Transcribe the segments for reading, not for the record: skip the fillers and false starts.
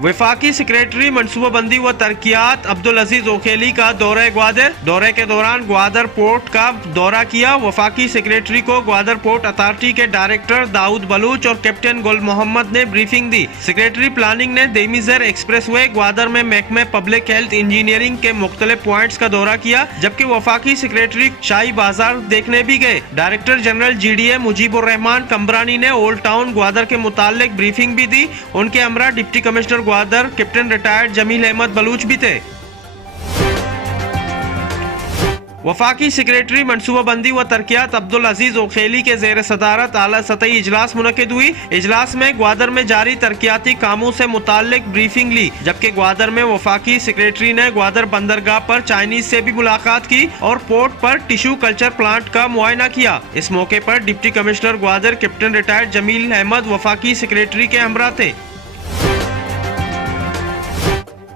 वफाकी सेक्रेटरी मनसूबा बंदी व तरक्यात अब्दुल अजीज ओखेली का दौरा ग्वादर। दौरे के दौरान ग्वादर पोर्ट का दौरा किया। वफाकी सेक्रेटरी को ग्वादर पोर्ट अथॉरिटी के डायरेक्टर दाऊद बलूच और कैप्टन गुल मोहम्मद ने ब्रीफिंग दी। सेक्रेटरी प्लानिंग ने देमीजर एक्सप्रेसवे ग्वादर में महकमे पब्लिक हेल्थ इंजीनियरिंग के मुख्तलिफ पॉइंट्स का दौरा किया, जबकि वफाकी सेक्रेटरी शाही बाजार देखने भी गए। Director general GDA Mujibur Rahman Kambrani ने ओल्ड टाउन ग्वादर के मुतालिक ब्रीफिंग भी दी। उनके हमरा deputy commissioner Gwadar captain retired Jamil Ahmed Baloch भी थे। वफाकी सेक्रेटरी मनसूबा बंदी व तरक्यात अब्दुल अजीज ओखेली के जेर सदारत आला सतही इजलास मुनक्किद हुई। इजलास में ग्वादर में जारी तरक्याती कामों से मुताल्लिक ब्रीफिंग ली, जबकि ग्वादर में वफाकी सेक्रेटरी ने ग्वादर बंदरगाह पर चाइनीज से भी मुलाकात की और पोर्ट पर टिश्यू कल्चर प्लांट का मुआयना किया। इस मौके पर deputy commissioner Gwadar captain retired Jamil Ahmed वफाकी सेक्रेटरी के हमरा थे।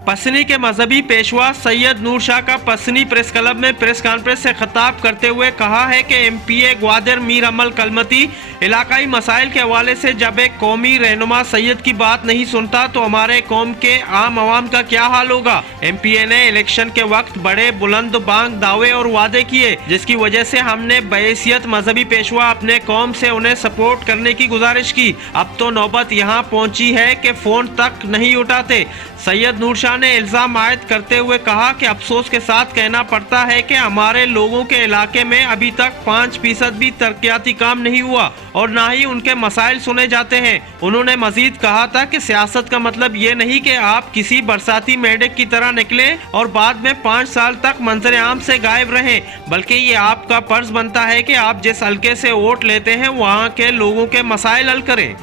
पसनी के मजहबी पेशवा सैयद नूर शाह का पसनी प्रेस क्लब में प्रेस कॉन्फ्रेंस से खिताब करते हुए कहा है कि MPA ग्वादर मीर अमल कलमती इलाकाई मसाइल के हवाले से जब एक कौमी रहनुमा सैयद की बात नहीं सुनता तो हमारे कौम के आम आवाम का क्या हाल होगा। MPA ने इलेक्शन के वक्त बड़े बुलंद बांग दावे और वादे किए, जिसकी वजह से हमने बहैसियत मजहबी पेशवा अपने कौम से उन्हें सपोर्ट करने की गुजारिश की। अब तो नौबत यहाँ पहुँची है कि फोन तक नहीं उठाते। सैयद नूर शाह ने इल्जाम आयद करते हुए कहा कि अफसोस के साथ कहना पड़ता है कि हमारे लोगों के इलाके में अभी तक 5% भी तरक्याती काम नहीं हुआ और ना ही उनके मसाइल सुने जाते हैं। उन्होंने मजीद कहा था कि सियासत का मतलब ये नहीं कि आप किसी बरसाती मेंढक की तरह निकले और बाद में 5 साल तक मंजर आम से गायब रहें, बल्कि ये आपका फर्ज बनता है कि आप जिस हल्के से वोट लेते हैं वहाँ के लोगों के मसाइल हल करें।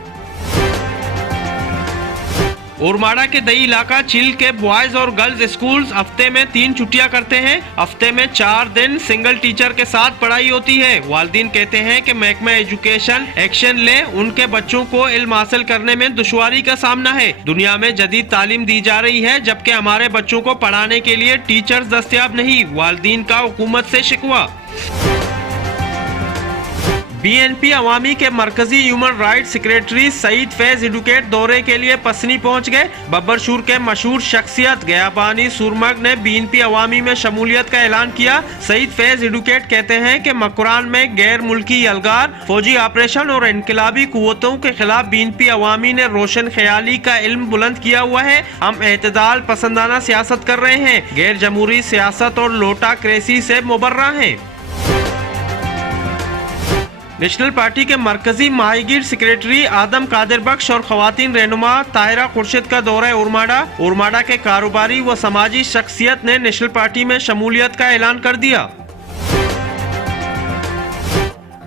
उरमाड़ा के दई इलाका चिल के बॉयज और गर्ल्स स्कूल्स हफ्ते में 3 छुट्टियां करते हैं। हफ्ते में 4 दिन सिंगल टीचर के साथ पढ़ाई होती है। वालिदीन कहते हैं कि महकमा एजुकेशन एक्शन ले, उनके बच्चों को इल्म हासिल करने में दुश्वारी का सामना है। दुनिया में जदीद तालीम दी जा रही है, जबकि हमारे बच्चों को पढ़ाने के लिए टीचर्स दस्तयाब नहीं। वालिदीन का हुकूमत से शिकवा। BNP अवामी के मरकजी human right secretary Saeed Faiz advocate दौरे के लिए पसनी पहुंच गए। बब्बरशूर के मशहूर शख्सियत गयाबानी सुरमग ने BNP अवामी में शमूलियत का ऐलान किया। सईद फैज एडुकेट कहते हैं कि मकरान में गैर मुल्की अलगार, फौजी ऑपरेशन और इनकलाबी कुव्वतों के खिलाफ BNP अवामी ने रोशन ख्याली का इल्म बुलंद किया हुआ है। हम एतदाल पसंदाना सियासत कर रहे हैं, गैर जमहूरी सियासत और लोटा क्रेसी से मुबर्रा हैं। नेशनल पार्टी के मरकजी माहीगीर सेक्रेटरी आदम कादिर बख्श और खवातीन रहनुमा ताहिरा खुर्शीद का दौरा उरमाड़ा के कारोबारी व समाजी शख्सियत ने नेशनल पार्टी में शमूलियत का ऐलान कर दिया।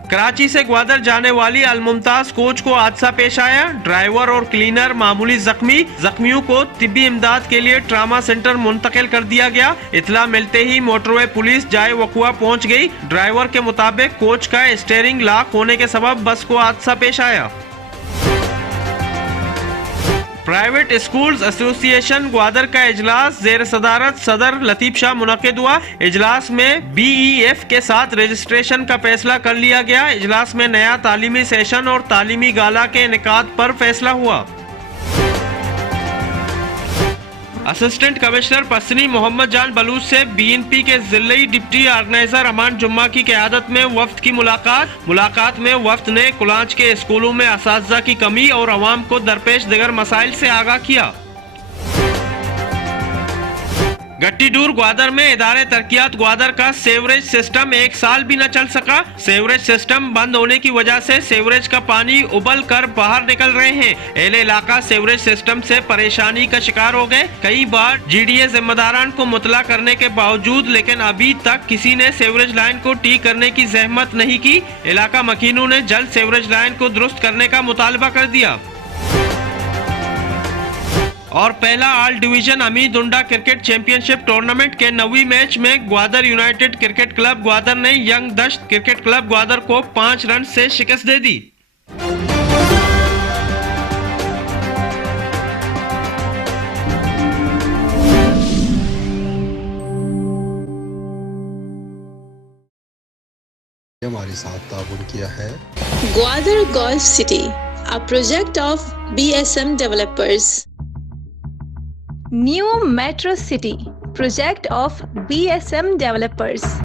कराची से ग्वादर जाने वाली अलमुमताज कोच को हादसा पेश आया। ड्राइवर और क्लीनर मामूली जख्मियों को तिब्बी इमदाद के लिए ट्रामा सेंटर मुंतकिल कर दिया गया। इतला मिलते ही मोटरवे पुलिस जाए वकुआ पहुंच गई। ड्राइवर के मुताबिक कोच का स्टीयरिंग लॉक होने के सबब बस को हादसा पेश आया। प्राइवेट स्कूल्स एसोसिएशन ग्वादर का इजलास जेर सदारत सदर लतीफ शाह मुनक्किद हुआ। इजलास में BEF के साथ रजिस्ट्रेशन का फैसला कर लिया गया। इजलास में नया तालीमी सेशन और तालीमी गाला के इनेकाद पर फैसला हुआ। असिस्टेंट कमिश्नर पसनी मोहम्मद जान बलूच से BNP के जिले डिप्टी ऑर्गेनाइजर अमान जुम्मा की क़यादत में वफ्द की मुलाकात में वफ्द ने कुलांच के स्कूलों में असातिज़ा की कमी और अवाम को दरपेश दिगर मसाइल से आगाह किया। गट्टीडूर ग्वादर में इदारे तरक्यात ग्वादर का सेवरेज सिस्टम 1 साल भी न चल सका। सेवरेज सिस्टम बंद होने की वजह से सेवरेज का पानी उबल कर बाहर निकल रहे हैं। एहले इलाका सेवरेज सिस्टम से परेशानी का शिकार हो गए। कई बार GDA जिम्मेदारान को मुतला करने के बावजूद लेकिन अभी तक किसी ने सेवरेज लाइन को ठीक करने की जहमत नहीं की। इलाका मकीनों ने जल्द सेवरेज लाइन को दुरुस्त करने का मुतालबा कर दिया। और पहला ऑल डिवीजन अमीर दुंडा क्रिकेट चैंपियनशिप टूर्नामेंट के 9वीं मैच में Gwadar United cricket club Gwadar ने यंग दश्त क्रिकेट क्लब ग्वादर को 5 रन से शिकस्त दे दी। हमारे साथ ताउन किया है Gwadar golf city, a project of BSM developers। New Metro City, project of BSM developers.